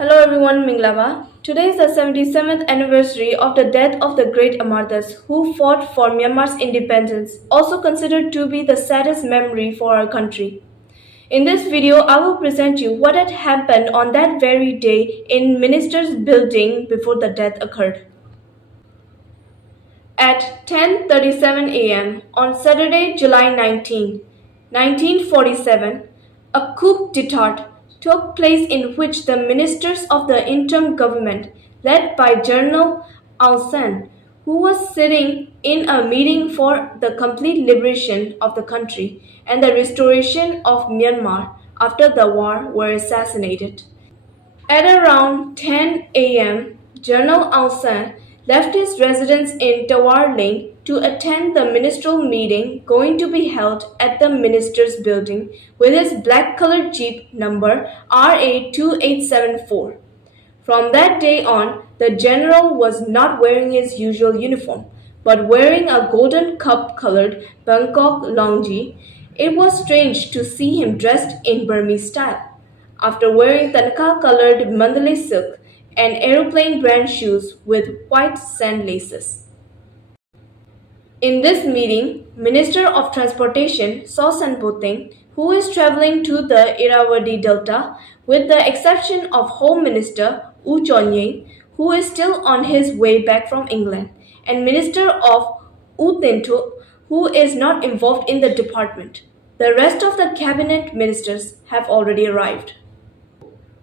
Hello everyone, Minglava. Today is the 77th anniversary of the death of the great Amartas who fought for Myanmar's independence, also considered to be the saddest memory for our country. In this video, I will present you what had happened on that very day in Minister's building before the death occurred. At 10:37 a.m. on Saturday, July 19, 1947, a coup d'état took place in which the ministers of the interim government, led by General Aung San, who was sitting in a meeting for the complete liberation of the country and the restoration of Myanmar after the war, were assassinated. At around 10 a.m., General Aung San left his residence in Tawar Lane to attend the ministerial meeting going to be held at the minister's building with his black-colored jeep number RA2874. From that day on, the general was not wearing his usual uniform, but wearing a golden cup-colored Bangkok longi. It was strange to see him dressed in Burmese style. After wearing tanaka-colored Mandalay silk and aeroplane brand shoes with white sand laces. In this meeting, Minister of Transportation Saw Sanpoteng, who is traveling to the Irrawaddy Delta, with the exception of Home Minister U Chonying, who is still on his way back from England, and Minister of U Tento, who is not involved in the department. The rest of the cabinet ministers have already arrived.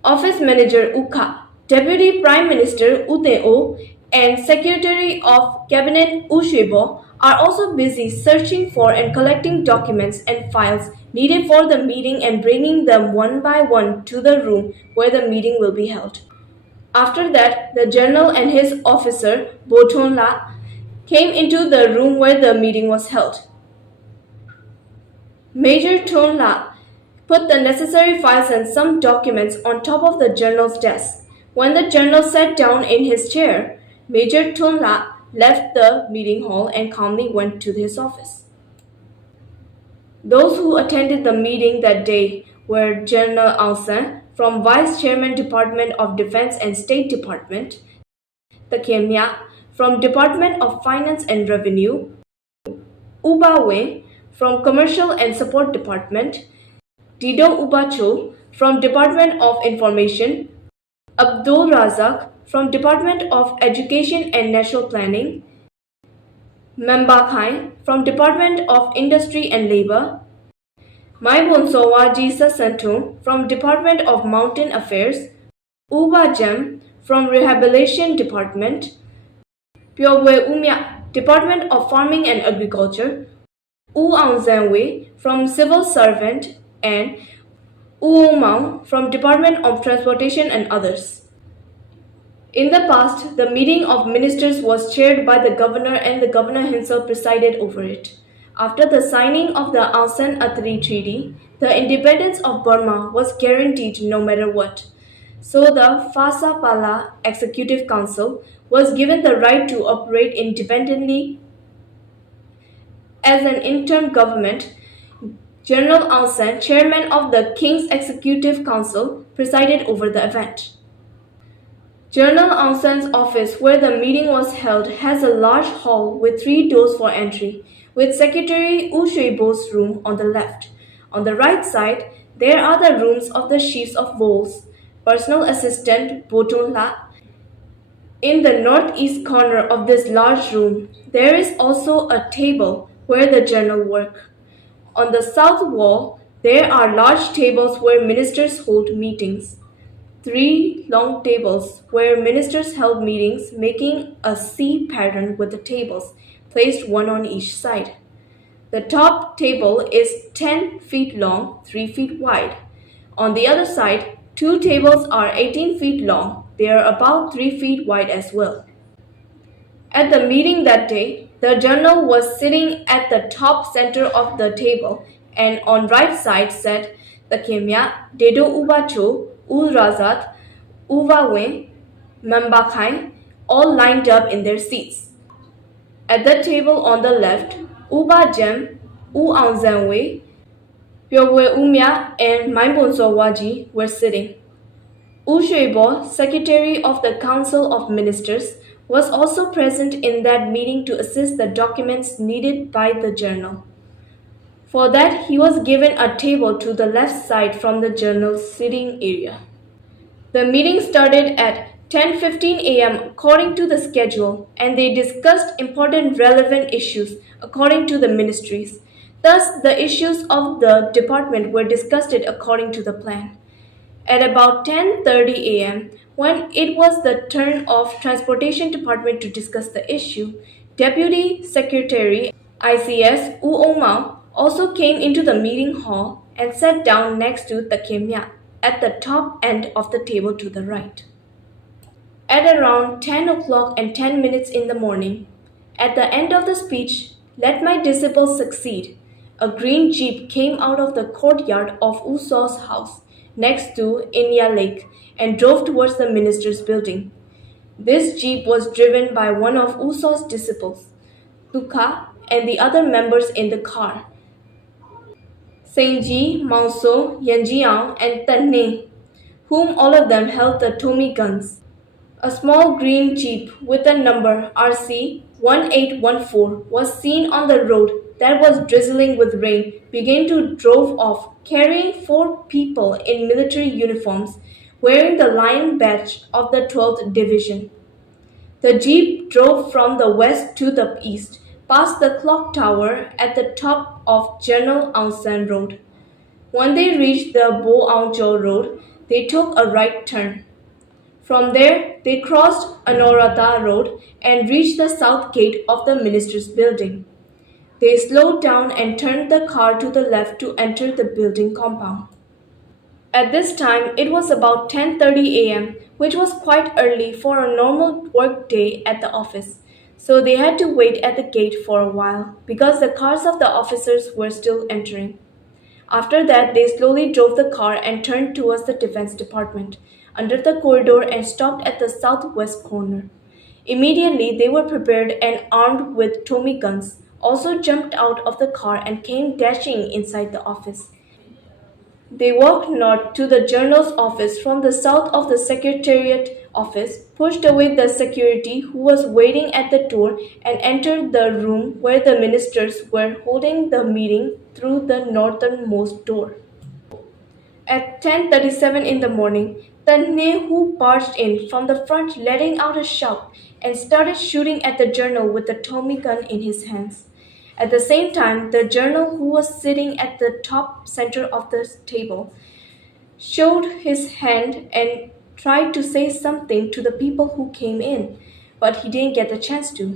Office Manager Ukha, Deputy Prime Minister Uteo, and Secretary of Cabinet Ushebo are also busy searching for and collecting documents and files needed for the meeting and bringing them one by one to the room where the meeting will be held. After that, the general and his officer, Boton La, came into the room where the meeting was held. Major Ton La put the necessary files and some documents on top of the general's desk. When the general sat down in his chair, Major Ton La left the meeting hall and calmly went to his office. Those who attended the meeting that day were General Aung San from Vice Chairman Department of Defense and State Department, the Kemya from Department of Finance and Revenue, Uba Wei from Commercial and Support Department, Dido Ubacho from Department of Information, Abdul Razak from Department of Education and National Planning, Memba Khai from Department of Industry and Labor, Maibonsowaji Sasantung from Department of Mountain Affairs, Uba Jem from Rehabilitation Department, Pyobwe Umya, Department of Farming and Agriculture, U Aung Zanwe from Civil Servant, and U Mao from Department of Transportation and others. In the past, the meeting of ministers was chaired by the governor and the governor himself presided over it. After the signing of the Aung San Atri Treaty, the independence of Burma was guaranteed no matter what. So the Phasa Pala Executive Council was given the right to operate independently as an interim government. General Aung San, chairman of the King's Executive Council, presided over the event. General Aung San's office, where the meeting was held, has a large hall with 3 doors for entry, with Secretary U Shuibo's room on the left. On the right side, there are the rooms of the chiefs of roles, personal assistant Boton La. In the northeast corner of this large room, there is also a table where the general works. On the south wall, there are large tables where ministers hold meetings. 3 long tables where ministers held meetings, making a C pattern with the tables, placed one on each side. The top table is 10 feet long, 3 feet wide. On the other side, 2 tables are 18 feet long. They are about 3 feet wide as well. At the meeting that day, the general was sitting at the top center of the table, and on right side sat the Kemya, Dedo Ubacho, Ul Razat, Uwawe, Membakai, all lined up in their seats. At the table on the left, Uba Jem, U Aung Zanwe, Pyobwe Umya, and Maibonso Waji were sitting. Wu Shuibo, Secretary of the Council of Ministers, was also present in that meeting to assist the documents needed by the journal. For that, he was given a table to the left side from the journal's sitting area. The meeting started at 10:15 a.m. according to the schedule, and they discussed important relevant issues according to the ministries. Thus, the issues of the department were discussed according to the plan. At about 10:30 a.m., when it was the turn of Transportation Department to discuss the issue, Deputy Secretary ICS Wu Omao also came into the meeting hall and sat down next to Takemya at the top end of the table to the right. At around 10 o'clock and 10 minutes in the morning, at the end of the speech, "Let my disciples succeed," a green jeep came out of the courtyard of Uso's house next to Inya Lake and drove towards the minister's building. This jeep was driven by one of Uso's disciples, Tuka, and the other members in the car, Senji, Mauso, Yanjiang, and Tanne, whom all of them held the Tommy guns. A small green jeep with the number RC 1814 was seen on the road that was drizzling with rain, began to drove off, carrying 4 people in military uniforms, wearing the line badge of the 12th Division. The jeep drove from the west to the east, past the clock tower at the top of General Aung San Road. When they reached the Bo Aung Jo Road, they took a right turn. From there, they crossed Anorata Road and reached the south gate of the minister's building. They slowed down and turned the car to the left to enter the building compound. At this time, it was about 10:30 a.m., which was quite early for a normal work day at the office. So they had to wait at the gate for a while because the cars of the officers were still entering. After that, they slowly drove the car and turned towards the Defense Department, under the corridor, and stopped at the southwest corner. Immediately, they were prepared and armed with Tommy guns, also jumped out of the car and came dashing inside the office. They walked north to the journal's office from the south of the secretariat office, pushed away the security who was waiting at the door, and entered the room where the ministers were holding the meeting through the northernmost door. At 10:37 in the morning, the Nehu barged in from the front, letting out a shout, and started shooting at the journal with the Tommy gun in his hands. At the same time, the journal, who was sitting at the top center of the table, showed his hand and tried to say something to the people who came in, but he didn't get the chance to.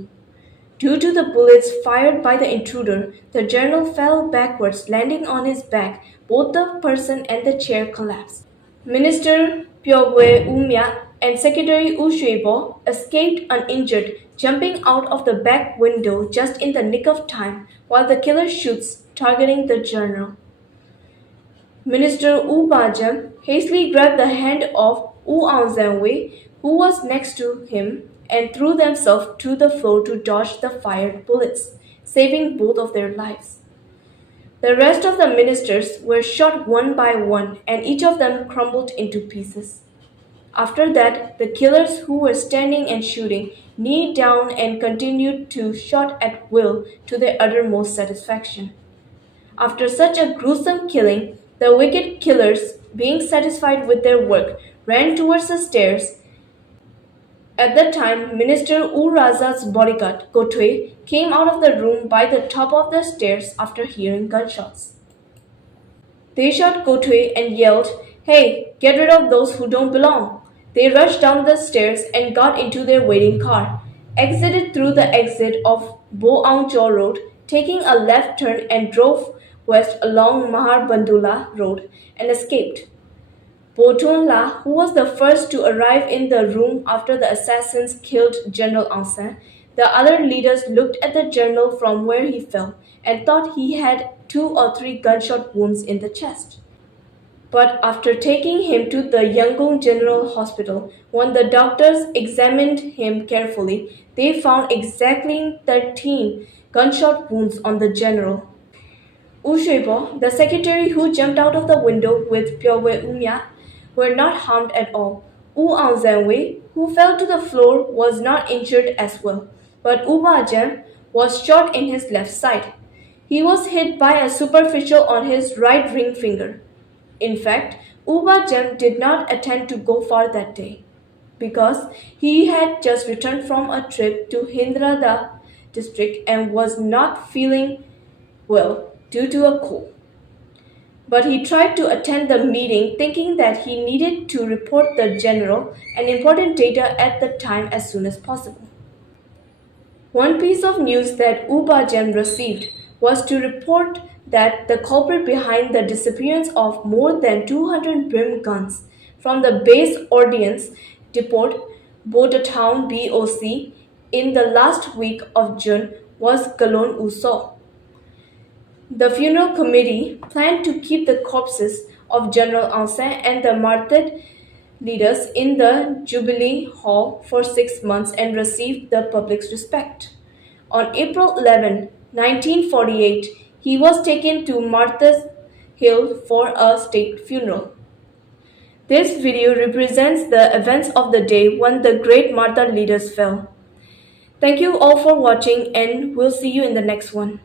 Due to the bullets fired by the intruder, the journal fell backwards, landing on his back. Both the person and the chair collapsed. Minister Pyobwe Umya and Secretary Wu Shuibo escaped uninjured, jumping out of the back window just in the nick of time while the killer shoots, targeting the journal. Minister Wu Bajam hastily grabbed the hand of Wu Aungzanwei, who was next to him, and threw themselves to the floor to dodge the fired bullets, saving both of their lives. The rest of the ministers were shot one by one, and each of them crumbled into pieces. After that, the killers who were standing and shooting kneeled down and continued to shoot at will to their uttermost satisfaction. After such a gruesome killing, the wicked killers, being satisfied with their work, ran towards the stairs. At that time, Minister Uraza's bodyguard, Gotwe, came out of the room by the top of the stairs after hearing gunshots. They shot Gotwe and yelled, "Hey, get rid of those who don't belong!" They rushed down the stairs and got into their waiting car, exited through the exit of Bo Aung Jo Road, taking a left turn, and drove west along Mahar Bandula Road and escaped. Boton La, who was the first to arrive in the room after the assassins killed General Aung San, the other leaders looked at the general from where he fell and thought he had 2 or 3 gunshot wounds in the chest. But after taking him to the Yangon General Hospital, when the doctors examined him carefully, they found exactly 13 gunshot wounds on the general. Wu Shuibo, the secretary who jumped out of the window with Pyobwe Umya, were not harmed at all. Wu Aungzhenwei, who fell to the floor, was not injured as well, but Wu Bajie was shot in his left side. He was hit by a superficial on his right ring finger. In fact, Wu Bajie did not intend to go far that day because he had just returned from a trip to Hindrada district and was not feeling well due to a cold. But he tried to attend the meeting thinking that he needed to report the general and important data at the time as soon as possible. One piece of news that Uba Jem received was to report that the culprit behind the disappearance of more than 200 brim guns from the base ordnance depot Bodatown BOC in the last week of June was Galon Uso. The funeral committee planned to keep the corpses of General Ancin and the martyred leaders in the Jubilee Hall for 6 months and received the public's respect. On April 11, 1948, he was taken to Martha's Hill for a state funeral. This video represents the events of the day when the great Martha leaders fell. Thank you all for watching and we'll see you in the next one.